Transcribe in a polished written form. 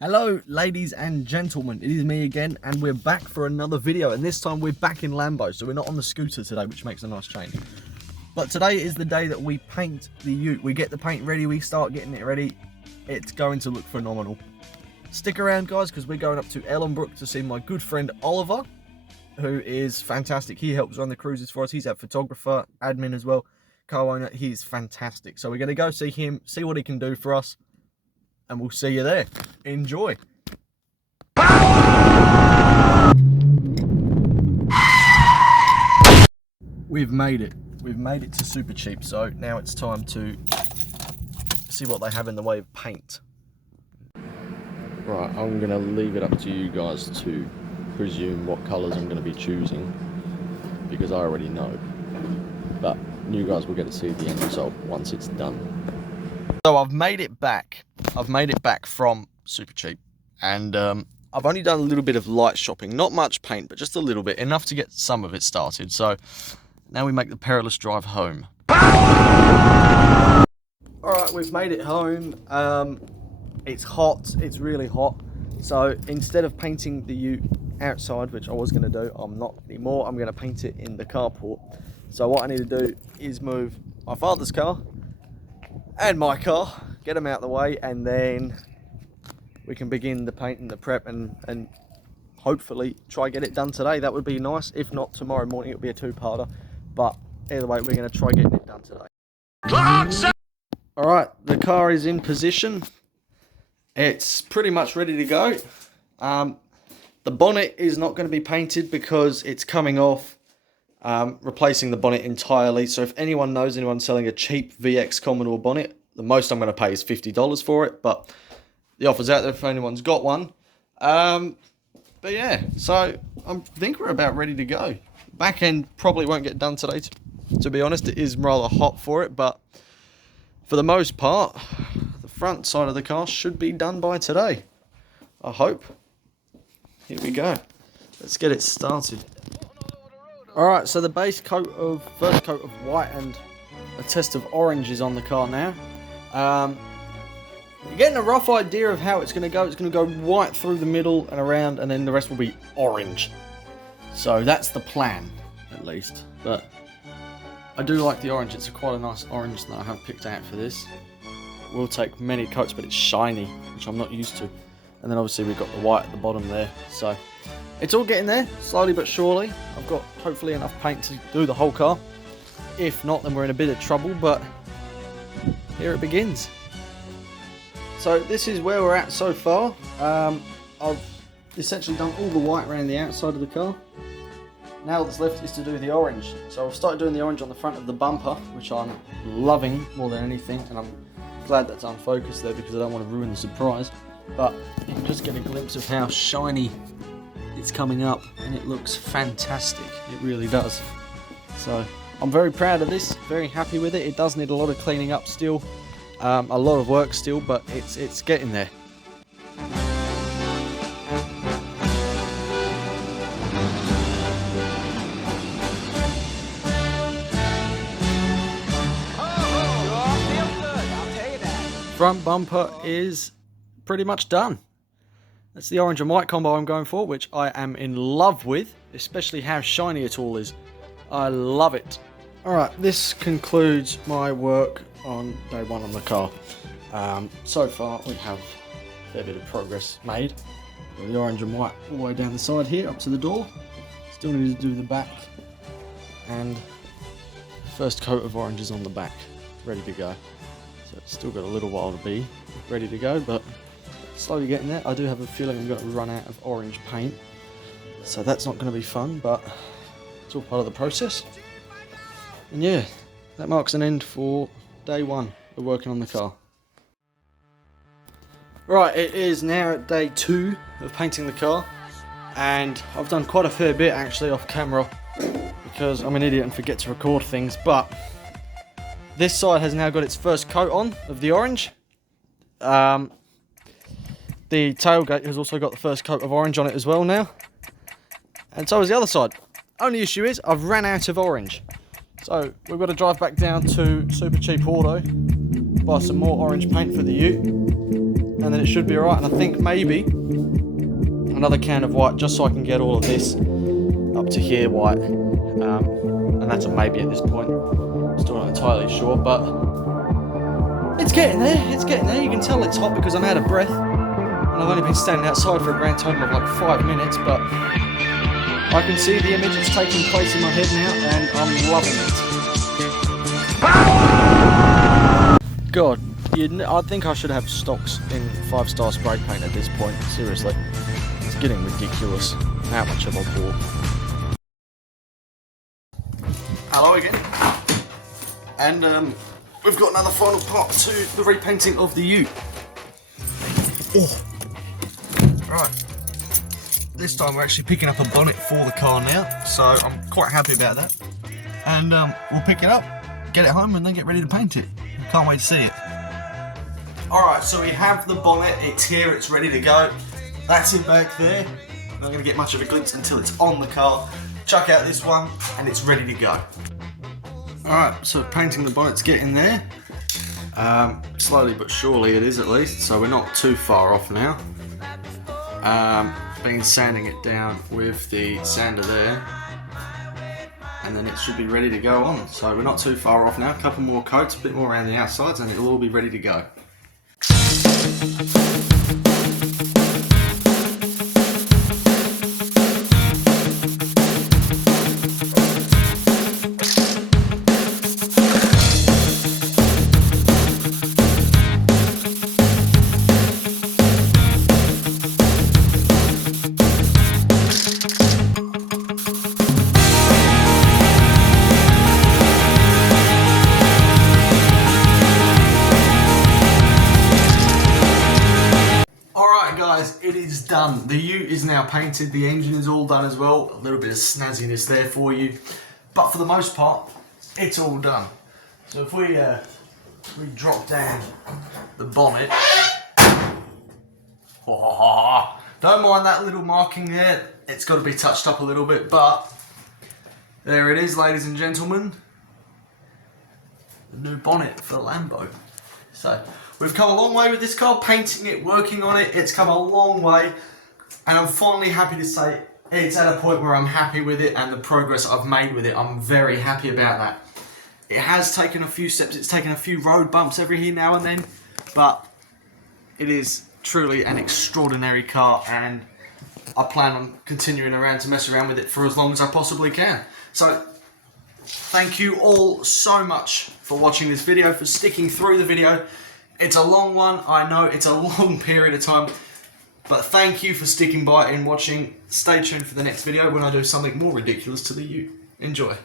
Hello ladies and gentlemen, it is me again and we're back for another video, and this time we're back in Lambo, so we're not on the scooter today, which makes a nice change. But today is the day that we paint the ute. We get the paint ready, we start getting it ready. It's going to look phenomenal. Stick around guys, because we're going up to Ellenbrook to see my good friend Oliver, who is fantastic. He helps run the cruises for us. He's a photographer, admin as well, co-owner. He's fantastic. So we're going to go see him, see what he can do for us, and we'll see you there. Enjoy. We've made it. We've made it to Super Cheap, so now it's time to see what they have in the way of paint. Right, I'm going to leave it up to you guys to presume what colours I'm going to be choosing, because I already know. But you guys will get to see the end result once it's done. So I've made it back. I've made it back from Super Cheap, and I've only done a little bit of light shopping, not much paint, but just a little bit, enough to get some of it started. So now we make the perilous drive home. Alright, we've made it home. It's hot, it's really hot. So instead of painting the ute outside, which I was going to do, I'm not anymore. I'm going to paint it in the carport. So what I need to do is move my father's car and my car, get them out of the way, and then we can begin the paint and the prep and hopefully try get it done today. That would be nice. If not, tomorrow morning it'll be a two-parter, but either way we're going to try getting it done today. Alright, the car is in position. It's pretty much ready to go. The bonnet is not going to be painted because it's coming off, replacing the bonnet entirely. So if anyone knows anyone selling a cheap VX Commodore bonnet, the most I'm going to pay is $50 for it, but the offer's out there if anyone's got one. But yeah, so I think we're about ready to go. Back end probably won't get done today, to be honest. It is rather hot for it, but for the most part, the front side of the car should be done by today, I hope. Here we go. Let's get it started. Alright, so the first coat of white and a test of orange is on the car now. You're getting a rough idea of how it's going to go. It's going to go white through the middle and around, and then the rest will be orange. So that's the plan, at least. But I do like the orange. It's quite a nice orange that I have picked out for this. It will take many coats, but it's shiny, which I'm not used to. And then obviously we've got the white at the bottom there. So it's all getting there, slowly but surely. I've got hopefully enough paint to do the whole car. If not, then we're in a bit of trouble, but here it begins. So this is where we're at so far. I've essentially done all the white around the outside of the car. Now what's left is to do the orange. So I've started doing the orange on the front of the bumper, which I'm loving more than anything, and I'm glad that's unfocused there because I don't want to ruin the surprise. But you can just get a glimpse of how shiny it's coming up, and it looks fantastic. It really does. So I'm very proud of this, very happy with it. It does need a lot of cleaning up still, a lot of work still, but it's getting there. Front bumper is pretty much done. That's the orange and white combo I'm going for, which I am in love with, especially how shiny it all is. I love it. Alright, this concludes my work on day one on the car. So far we have a fair bit of progress made. Got the orange and white all the way down the side here up to the door. Still need to do the back, and the first coat of orange is on the back, ready to go. So it's still got a little while to be ready to go, but slowly getting there. I do have a feeling I'm going to run out of orange paint, so that's not going to be fun, but it's all part of the process. And yeah, that marks an end for day one of working on the car. Right, it is now day two of painting the car, and I've done quite a fair bit actually off camera because I'm an idiot and forget to record things, but this side has now got its first coat on of the orange. The tailgate has also got the first coat of orange on it as well now. And so is the other side. Only issue is I've ran out of orange. So we've got to drive back down to Super Cheap Auto, buy some more orange paint for the ute, and and then it should be alright. And I think maybe another can of white, just so I can get all of this up to here white. And that's a maybe at this point. Still not entirely sure, but it's getting there. It's getting there. You can tell it's hot because I'm out of breath, and I've only been standing outside for a grand total of like 5 minutes. But I can see the image that's taking place in my head now, and I'm loving it. God, I think I should have stocks in 5-star spray paint at this point. Seriously, it's getting ridiculous how much have I bought. Hello again, and we've got another final part to the repainting of the ute. Oh. Right, this time we're actually picking up a bonnet for the car now, so I'm quite happy about that. And we'll pick it up, get it home, and then get ready to paint it. Can't wait to see it. Alright, so we have the bonnet, it's here, it's ready to go. That's it back there. I'm not going to get much of a glimpse until it's on the car. Chuck out this one, and it's ready to go. Alright, so painting the bonnet's getting there. Slowly but surely it is, at least, so we're not too far off now. Been sanding it down with the sander there, and then it should be ready to go on. So we're not too far off now, a couple more coats, a bit more around the outsides, and it'll all be ready to go. Guys, it is done. The ute is now painted, the engine is all done as well. A little bit of snazziness there for you, but for the most part, it's all done. So if we drop down the bonnet, oh, don't mind that little marking there. It's got to be touched up a little bit, but there it is, ladies and gentlemen. The new bonnet for the Lambo. So we've come a long way with this car, painting it, working on it. It's come a long way, and I'm finally happy to say it's at a point where I'm happy with it and the progress I've made with it. I'm very happy about that. It has taken a few steps, it's taken a few road bumps every here now and then, but it is truly an extraordinary car, and I plan on continuing around to mess around with it for as long as I possibly can. So thank you all so much for watching this video, for sticking through the video. It's a long one, I know, it's a long period of time, but thank you for sticking by and watching. Stay tuned for the next video when I do something more ridiculous to the ute. Enjoy.